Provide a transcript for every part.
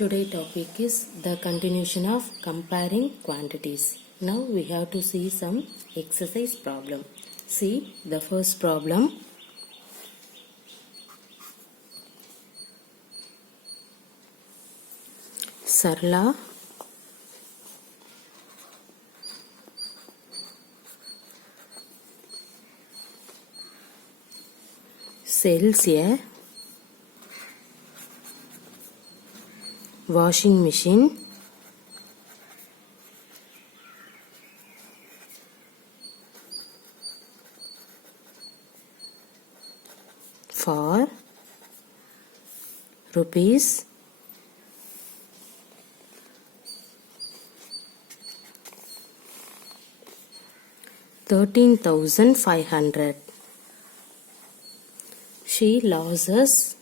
Today topic is the continuation of comparing quantities. Now we have to see some exercise problem. See the first problem. Sarla sells a washing machine for rupees 13,500. She loses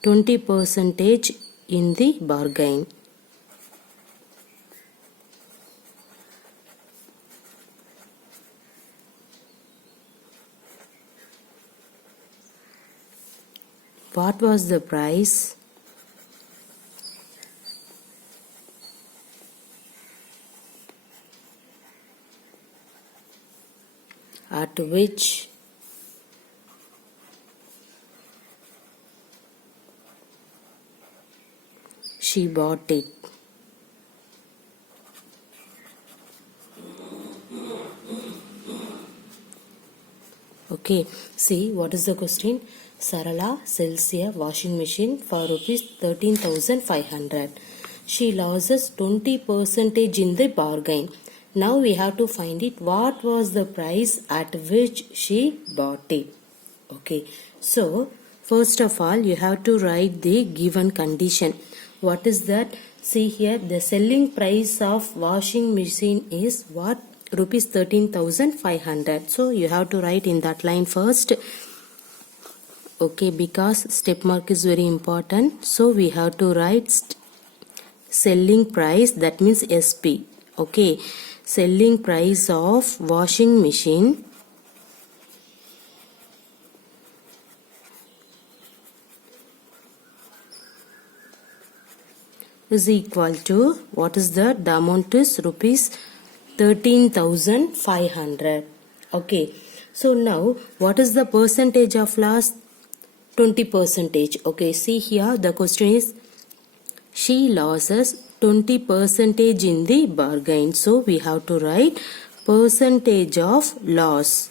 20% in the bargain. What was the price at which she bought it? Okay, see what is the question? Sarala sells a washing machine for rupees 13,500. She loses 20% in the bargain. Now we have to find it. What was the price at which she bought it? Okay, so first of all you have to write the given condition. What is that? See here, the selling price of washing machine is what? Rupees 13,500. So you have to write in that line first. Okay, because step mark is very important. So we have to write selling price, that means SP. Okay, selling price of washing machine is equal to, what is that? The amount is rupees 13,500. Okay, so now what is the percentage of loss? 20%. Okay, see here the question is she loses 20% in the bargain. So we have to write percentage of loss.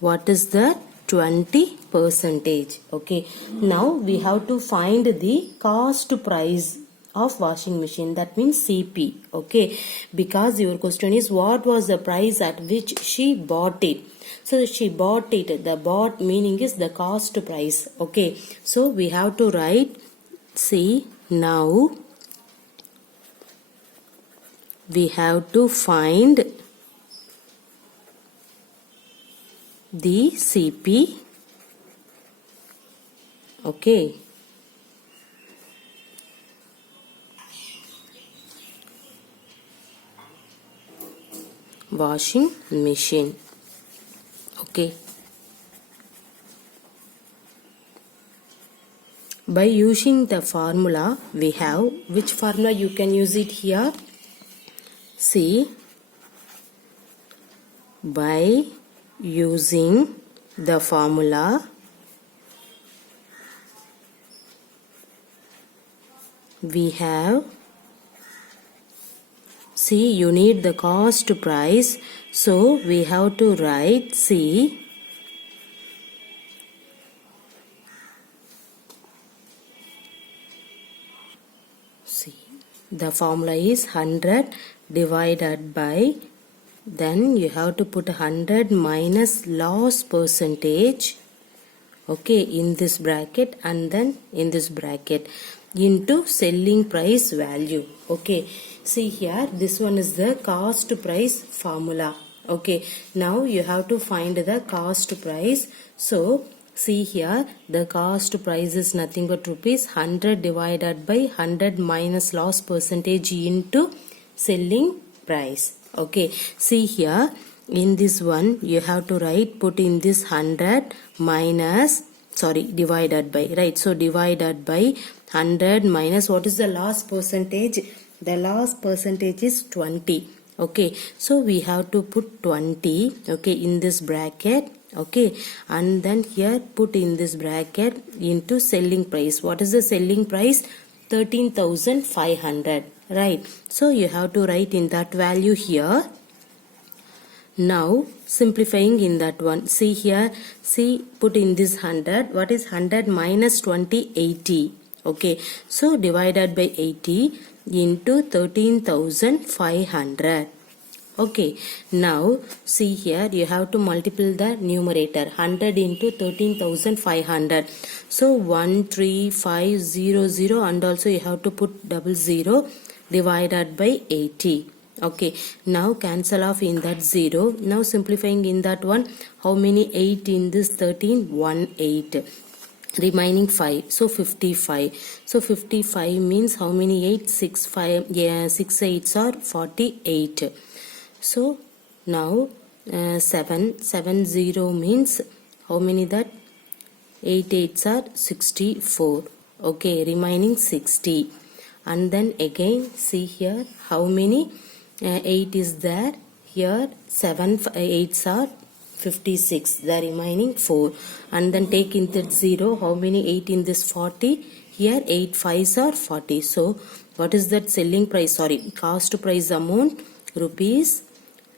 What is the 20%? Okay, now we have to find the cost price of washing machine, that means CP. Okay, because your question is what was the price at which she bought it. So she bought it, the bought meaning is the cost price. Okay, so we have to write, see now we have to find the CP. Okay, washing machine. Okay, by using the formula we have, which formula you can use it here? See, by using the formula we have, see, you need the cost price, so we have to write, see, the formula is 100 divided by, then you have to put 100 minus loss percentage, okay, in this bracket and then in this bracket, into selling price value. Okay, see here, this one is the cost price formula. Okay, now you have to find the cost price. So see here, the cost price is nothing but rupees 100 divided by 100 minus loss percentage into selling price. Okay, see here, in this one you have to write, put in this 100 minus, divided by, right? So divided by 100 minus, what is the last percentage? The last percentage is 20. Okay, so we have to put 20, okay, in this bracket, okay, and then here put in this bracket into selling price. What is the selling price? 13,500, right? So you have to write in that value here. Now simplifying in that one, see here, see, put in this 100. What is 100 minus 20? 80. Okay, so divided by 80 into 13,500. Okay, now see here, you have to multiply the numerator, 100 into 13,500. So 13500, and also you have to put 00 divided by 80. Okay, now cancel off in that 0. Now simplifying in that one, how many 8 in this 13? 1 8. Remaining 5, so 55. So 55 means how many 8? 6 5, yeah, 6 8s are 48. So now 770 means how many that? 8 8s are 64. Okay, remaining 60. And then again see here, how many 8 is there? Here 7 8s are 56, the remaining 4. And then take in that 0, how many 8 in this? 40. Here 8 5s are 40. So what is that selling price? Cost price amount rupees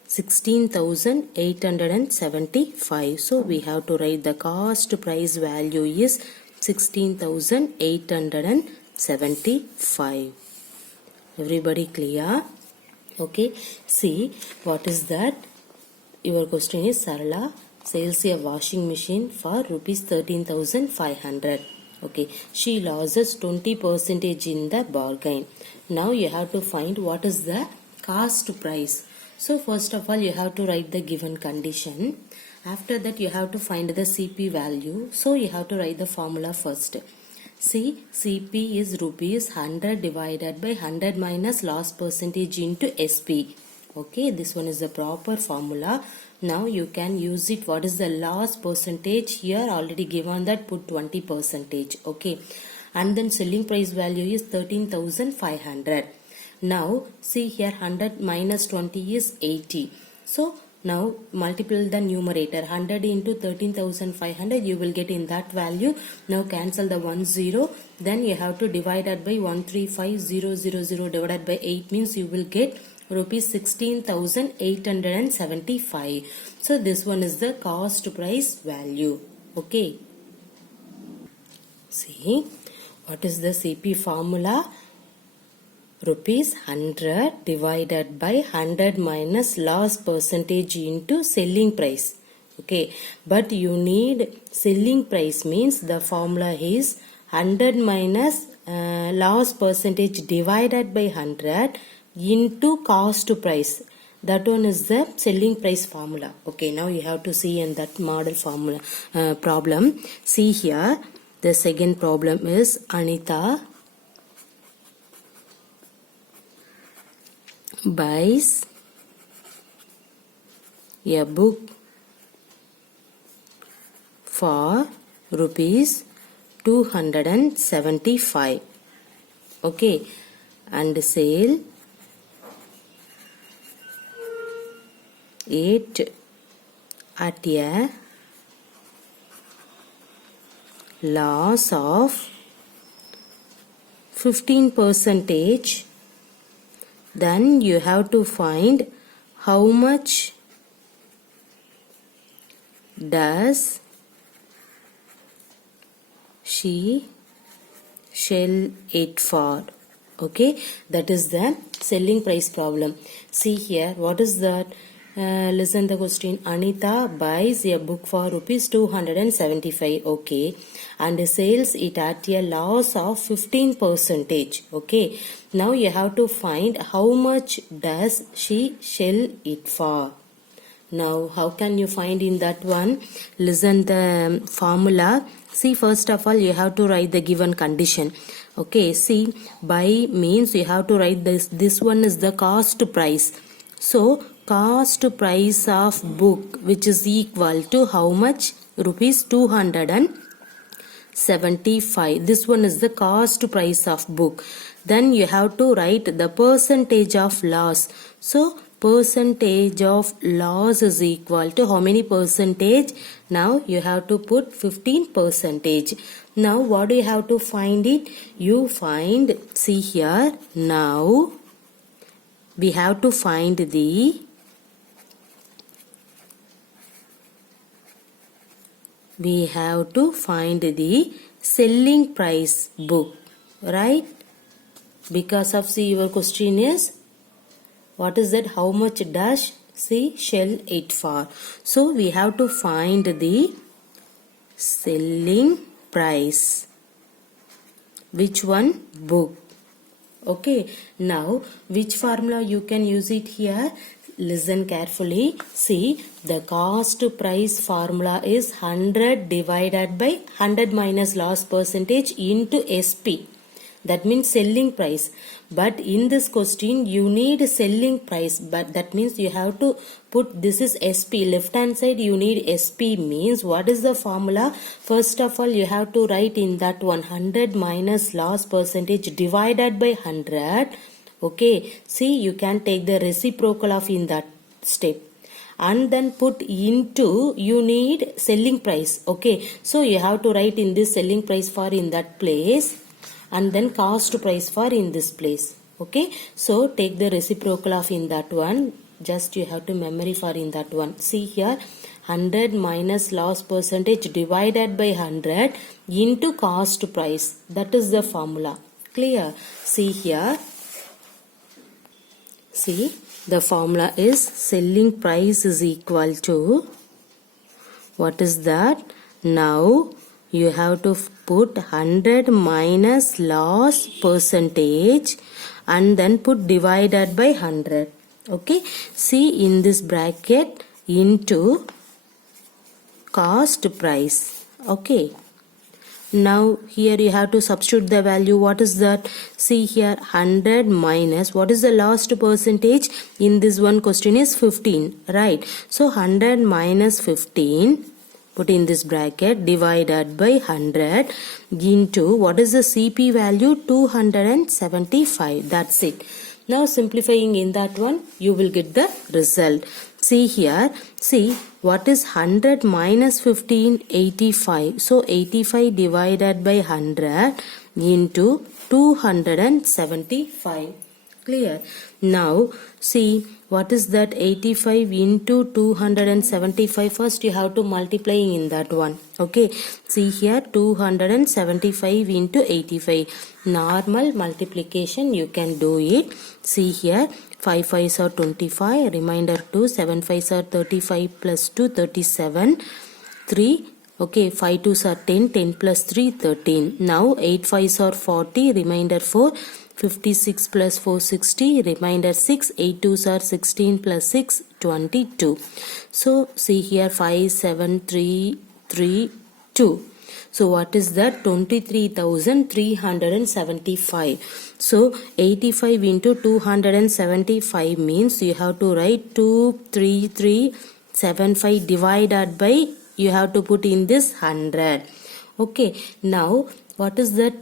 16,875. So we have to write the cost price value is 16,875. Everybody clear? Okay, see, what is that? Your question is Sarala sells a washing machine for rupees 13,500. Okay, she loses 20% in the bargain. Now you have to find what is the cost price. So first of all you have to write the given condition. After that you have to find the CP value. So you have to write the formula first. See, CP is rupees 100 divided by 100 minus loss percentage into SP. Okay, this one is the proper formula. Now you can use it. What is the loss percentage? Here already given that, put 20%. Okay, and then selling price value is 13,500. Now see here, 100 minus 20 is 80. So now multiply the numerator, 100 into 13,500, you will get in that value. Now cancel the 10, then you have to divide it by 135,000 divided by 8 means you will get rupees 16,875. So this one is the cost price value. Okay, see, what is the CP formula? Rupees 100 divided by 100 minus loss percentage into selling price. Okay, but you need selling price means the formula is 100 minus loss percentage divided by 100 into cost price. That one is the selling price formula. Okay, now you have to see in that model formula problem. See here, the second problem is Anita buys a book for rupees 275. Okay, and sale it at a loss of 15%. Then you have to find how much does she sell it for. Okay, that is the selling price problem. See here, what is that? Listen the question. Anita buys a book for rupees 275. Okay, and sells it at a loss of 15%. Okay, now you have to find how much does she sell it for. Now how can you find in that one? Listen the formula. See, first of all you have to write the given condition. Okay, see, buy means you have to write this one is the cost price. So cost price of book, which is equal to how much? Rupees 275. This one is the cost price of book. Then you have to write the percentage of loss. So percentage of loss is equal to how many percentage? Now you have to put 15 percentage. Now what do you have to find it? You find, see here, now we have to find the selling price book, right? Because of, see, your question is what is that? How much dash? See, shall it for? So we have to find the selling price. Which one? Book. Okay. Now which formula you can use it here? Listen carefully. See, the cost price formula is 100 divided by 100 minus loss percentage into SP. That means selling price. But in this question you need selling price, but that means you have to put, this is SP, left hand side you need SP, means what is the formula? First of all you have to write in that 100 minus loss percentage divided by 100. Okay, see, you can take the reciprocal of in that step and then put into, you need selling price. Okay, so you have to write in this selling price for in that place and then cost price for in this place. Okay, so take the reciprocal of in that one, just you have to memory for in that one. See here, 100 minus loss percentage divided by 100 into cost price. That is the formula. Clear? See here, see, the formula is selling price is equal to, what is that? Now you have to put 100 minus loss percentage and then put divided by 100. Okay, see, in this bracket into cost price. Okay, now here you have to substitute the value. What is that? See here, 100 minus, what is the last percentage? In this one question is 15, right? So 100 minus 15, put in this bracket, divided by 100 into, what is the CP value? 275. That's it. Now simplifying in that one, you will get the result. See here, see, what is 100 minus 15? 85. So 85 divided by 100 into 275. Clear? Now see, what is that? 85 into 275. First you have to multiply in that one. Okay, see here, 275 into 85. Normal multiplication you can do it. See here, 5 5s are 25, remainder 2, 7 5s are 35 plus 2, 37, 3, okay, 5 2s are 10, 10 plus 3, 13. Now 8 5s are 40, remainder 4, 56 plus 4, 60, remainder 6, 8 2s are 16 plus 6, 22. So see here, 5 7 3 3 2. So what is that? 23,375. So 85 into 275 means you have to write 23375 divided by, you have to put in this 100. Okay, now what is that?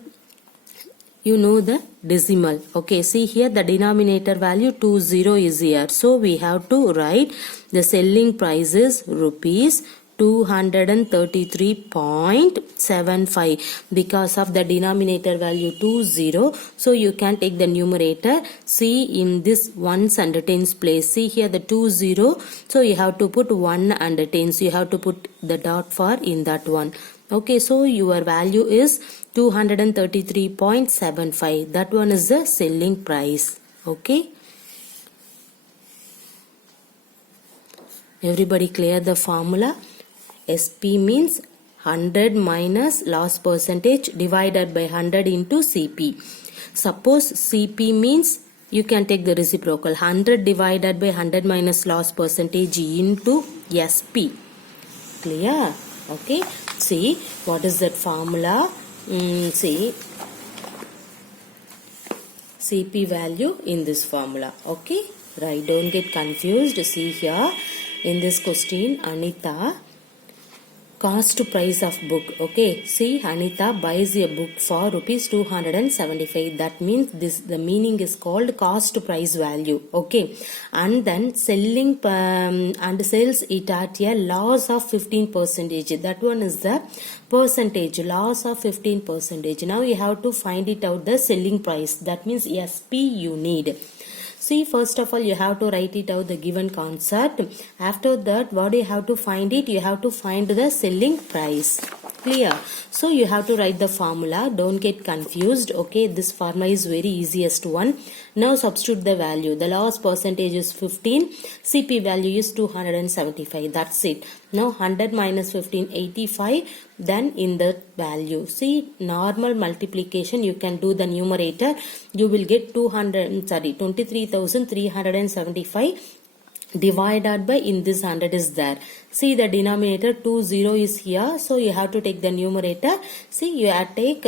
You know the decimal. Okay, see here, the denominator value 20 is here. So we have to write the selling price is rupees 233.75 because of the denominator value 20. So you can take the numerator. See, in this ones and tens place, see here the 20. So you have to put 1 and tens. You have to put the dot for in that one. Okay, so your value is 233.75. That one is the selling price. Okay, everybody clear the formula? SP means 100 minus loss percentage divided by 100 into CP. Suppose CP means, you can take the reciprocal, 100 divided by 100 minus loss percentage into SP. Clear? Okay. See, what is that formula? See, CP value in this formula. Okay. Right, don't get confused. See here, in this question, Anita, cost price of book. Okay, see, Anita buys a book for rupees 275. That means the meaning is called cost price value. Okay, and then selling and sells it at a loss of 15%. That one is the percentage, loss of 15%. Now you have to find it out the selling price. That means SP you need. See, first of all, you have to write it out the given concept. After that, what do you have to find it? You have to find the selling price. Clear? So, you have to write the formula. Don't get confused. Okay, this formula is very easiest one. Now, substitute the value. The loss percentage is 15. CP value is 275. That's it. Now, 100 minus 15, 85. Then, in the value. See, normal multiplication, you can do the numerator. You will get 23,375 divided by, in this 100 is there. See, the denominator 20 is here. So, you have to take the numerator. See, you have to take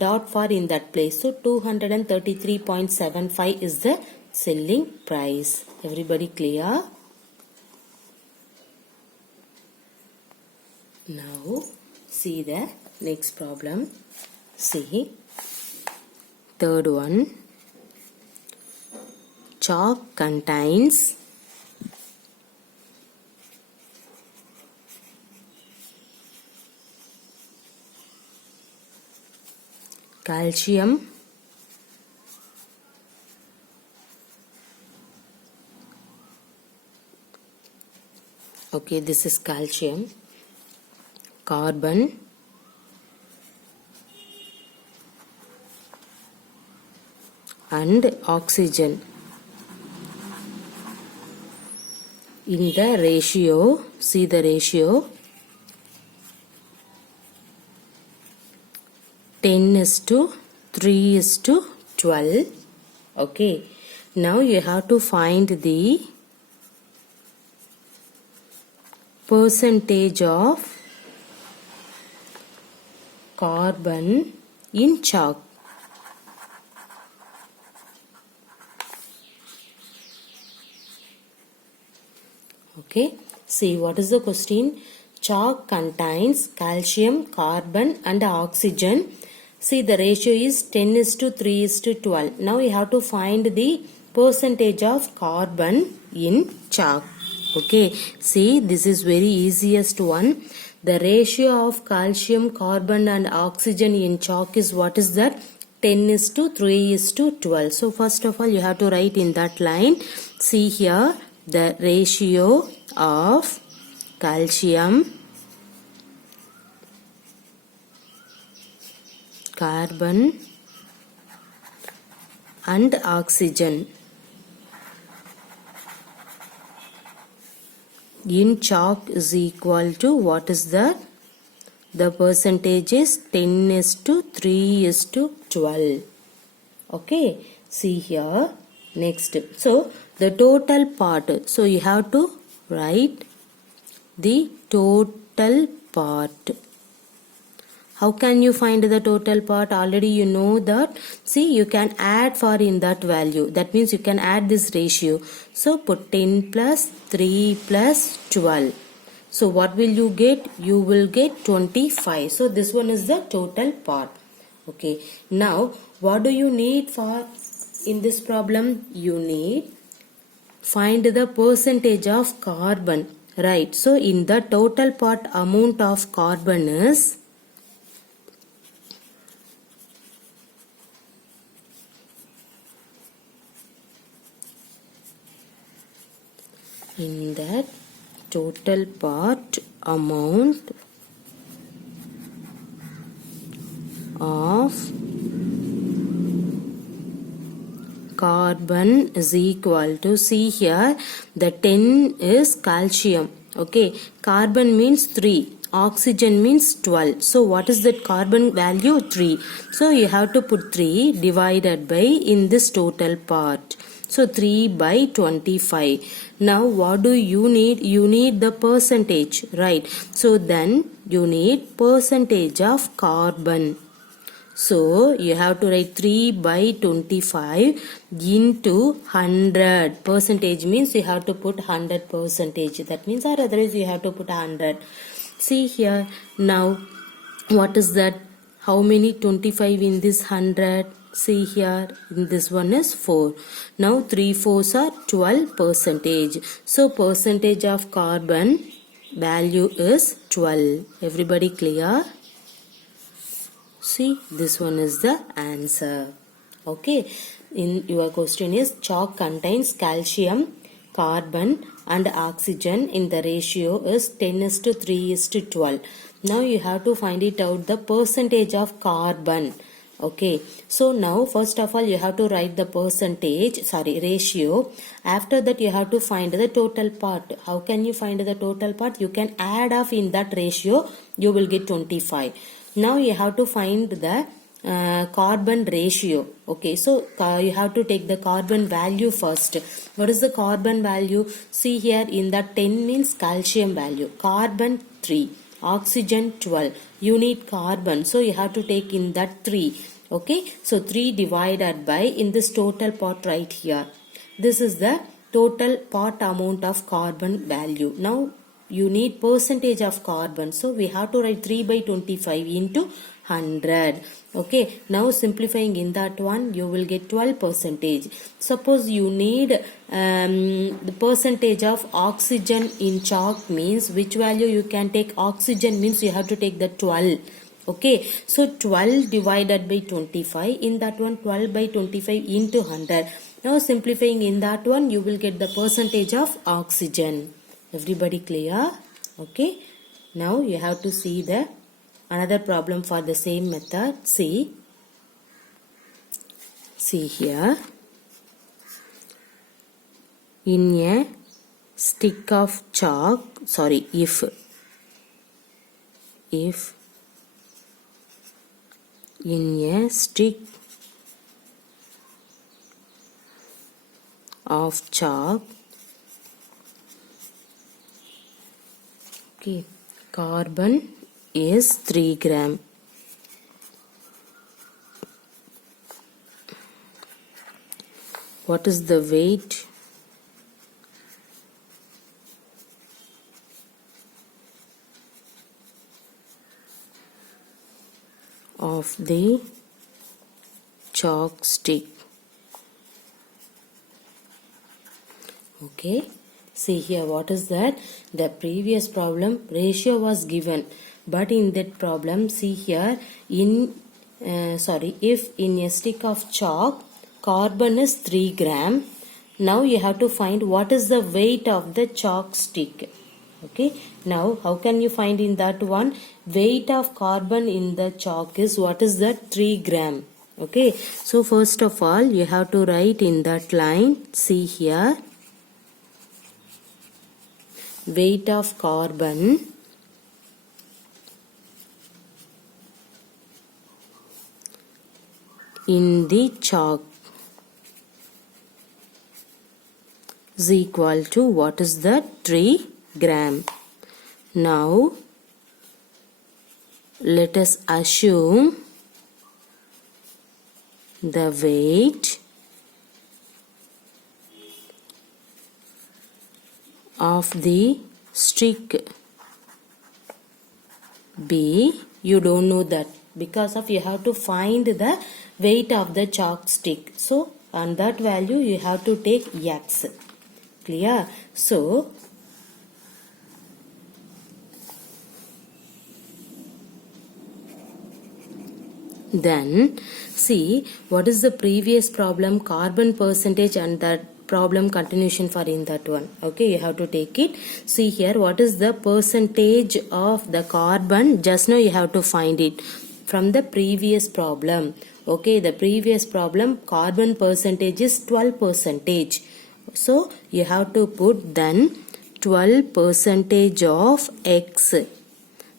dot for in that place. So, 233.75 is the selling price. Everybody clear? Now, see the next problem. See, third one. Chalk contains calcium, okay, this is calcium, carbon, and oxygen in the ratio. See the ratio 10:3:12. Okay, now you have to find the percentage of carbon in chalk. Okay, see what is the question? Chalk contains calcium, carbon and oxygen. See, the ratio is 10:3:12. Now you have to find the percentage of carbon in chalk. Okay, see, this is very easiest one. The ratio of calcium, carbon and oxygen in chalk is what is that? 10:3:12. So first of all, you have to write in that line. See here, the ratio of calcium, carbon and oxygen in chalk is equal to, what is that? The percentage is 10:3:12. Okay, see here next. So the total part, so you have to write the total part. How can you find the total part? Already you know that. See, you can add for in that value. That means you can add this ratio. So put 10 plus 3 plus 12. So what will you get? You will get 25. So this one is the total part. Okay. Now what do you need for in this problem? You need find the percentage of carbon. Right. So in the total part, amount of carbon is in that total part amount of carbon is equal to, see here, the 10 is calcium. Okay, carbon means 3. Oxygen means 12. So what is that carbon value? 3. So you have to put 3 divided by in this total part. So 3 by 25. Now what do you need? You need the percentage, right? So then you need percentage of carbon. So you have to write 3 by 25 into 100. Percentage means you have to put 100 percentage. That means, or otherwise you have to put 100. See here now, what is that? How many 25 in this 100? See here, in this one is 4. Now 3 4s are 12 percentage. So percentage of carbon value is 12. Everybody clear? See, this one is the answer. Okay, in your question is chalk contains calcium, carbon and oxygen in the ratio is 10:3:12. Now you have to find it out the percentage of carbon. Okay, so now first of all you have to write the ratio. After that you have to find the total part. How can you find the total part? You can add off in that ratio, you will get 25. Now you have to find the carbon ratio. Okay, so you have to take the carbon value first. What is the carbon value? See here, in that 10 means calcium value, carbon 3, oxygen 12. You need carbon, so you have to take in that 3. Okay, so 3 divided by in this total part right here. This is the total part amount of carbon value. Now you need percentage of carbon, so we have to write 3 by 25 into 100. Okay, now simplifying in that one, you will get 12 percentage. Suppose you need the percentage of oxygen in chalk means which value you can take. Oxygen means you have to take the 12. Okay, so 12 divided by 25, in that one 12 by 25 into 100. Now simplifying in that one, you will get the percentage of oxygen. Everybody clear? Okay, now you have to see the another problem for the same method. See here, in a stick of chalk, if in a stick of chalk, okay, carbon is 3 gram. What is the weight of the chalk stick? Okay, see here, what is that? The previous problem ratio was given, but in that problem, see here, if in a stick of chalk carbon is 3 gram, now you have to find what is the weight of the chalk stick. Okay, now how can you find in that one? Weight of carbon in the chalk is, what is that? 3 gram. Okay, so first of all you have to write in that line, see here, weight of carbon in the chalk is equal to, what is that? 3 gram. Now let us assume the weight of the stick B. You don't know that, because of you have to find the weight of the chalk stick. So on that value you have to take X. Clear? So then see, what is the previous problem? Carbon percentage, and that problem continuation for in that one. Okay, you have to take it. See here, what is the percentage of the carbon? Just now you have to find it from the previous problem. Okay, the previous problem carbon percentage is 12 percentage. So you have to put then 12 percentage of X.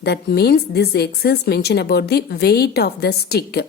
That means this X is mentioned about the weight of the stick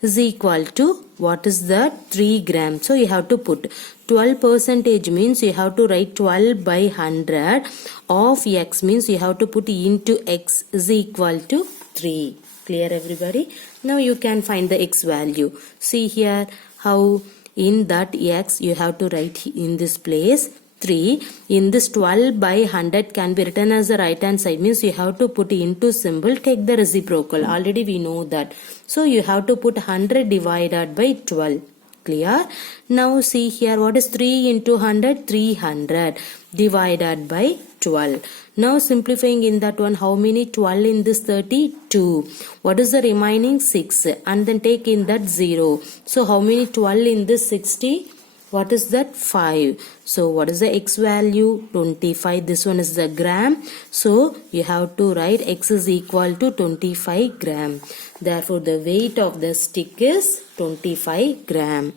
is equal to, what is that? 3 gram. So you have to put 12 percentage means you have to write 12 by 100 of X means you have to put into X is equal to 3. Clear everybody? Now you can find the x value. See here how in that x you have to write in this place 3. In this 12 by 100 can be written as the right hand side, means you have to put into symbol, take the reciprocal. Already we know that. So you have to put 100 divided by 12. Clear? Now see here, what is 3 into 100? 300 divided by 12. Now simplifying in that one, how many 12 in this 32? What is the remaining? 6. And then take in that 0. So how many 12 in this 60? What is that? 5. So what is the x value? 25. This one is the gram. So you have to write x is equal to 25 gram. Therefore the weight of the stick is 25 gram.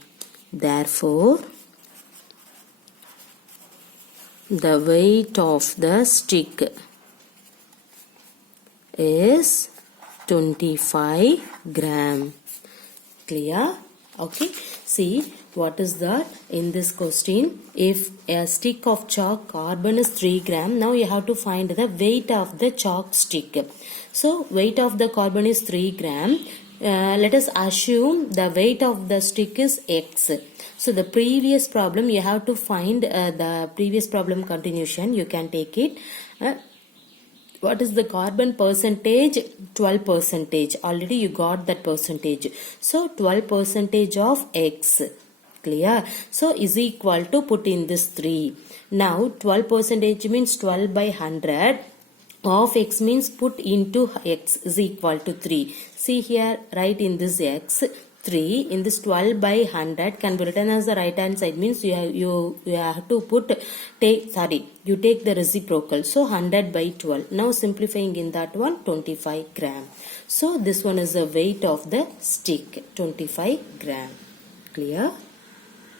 Therefore the weight of the stick is 25 gram. Clear? Okay. See what is that in this question. If a stick of chalk carbon is 3 gram, now you have to find the weight of the chalk stick. So weight of the carbon is 3 gram. Let us assume the weight of the stick is x. So the previous problem you have to find the previous problem continuation. You can take it. What is the carbon percentage? 12%. Already you got that percentage. So 12% of x. Clear? So is equal to put in this 3. Now 12% means 12 by 100. Of x means put into x is equal to 3. See here, write in this x 3. In this 12 by 100 can be written as the right hand side, means you have to put you take the reciprocal. So 100 by 12. Now simplifying in that one, 25 gram. So this one is the weight of the stick, 25 gram. Clear?